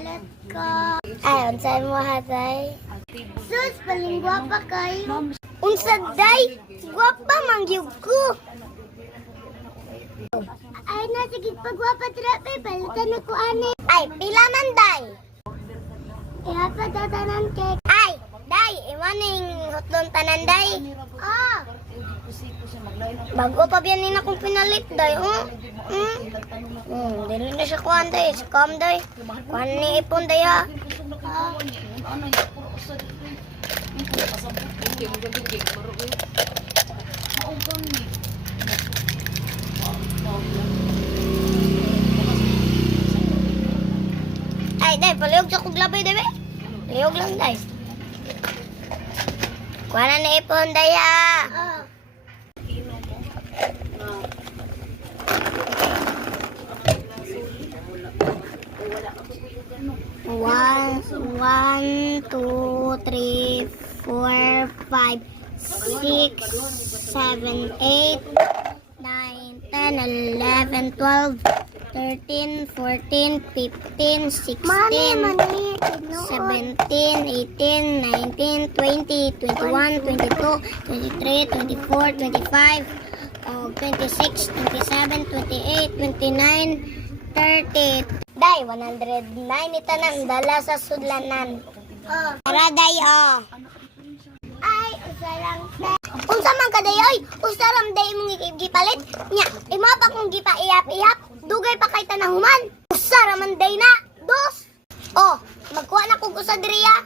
palit ko. Ay, unsay mo hatay? Sus, paling gwapa kayo. Unsad day? Gwapa mangyug ko. Ay, sige pa gwapa trape, palitan ako ani. Ay, pila man day? Kaya pa tatanan kay. Ay, day, iwaning hotlon tanan day. Oh. Bago pa biyan nina kong pinalit day, dili na siya kuhan day, scam day. Kuhan ni ipon day ha. Ay, day, palihog sa kuglabay, day, be. Palihog lang, day. Kuha na na ipon, day, ha. One, two, three, 4, 5, 6, 7, 8, 9, 10, 11, 12, 13, 14, 15, 16, 17, 18, 19, 20, 21, 22, 23, 24, 25, 26, 27, 28, 29, 30. Day, 109 itanan dala sa sudlanan. Para day, Ay, usa lang. Unsa man ka day, oy? Usa ram day mong gipalit. Nya, imo pa kung gipa-iyap-iyap, dugay pa kay tanahuman. Usa ra man day na. Dos. Oh, magkuha na kog usa diriya.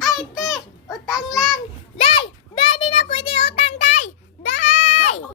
Ay, te, utang lang. Day, day di na pwede utang, day. Day!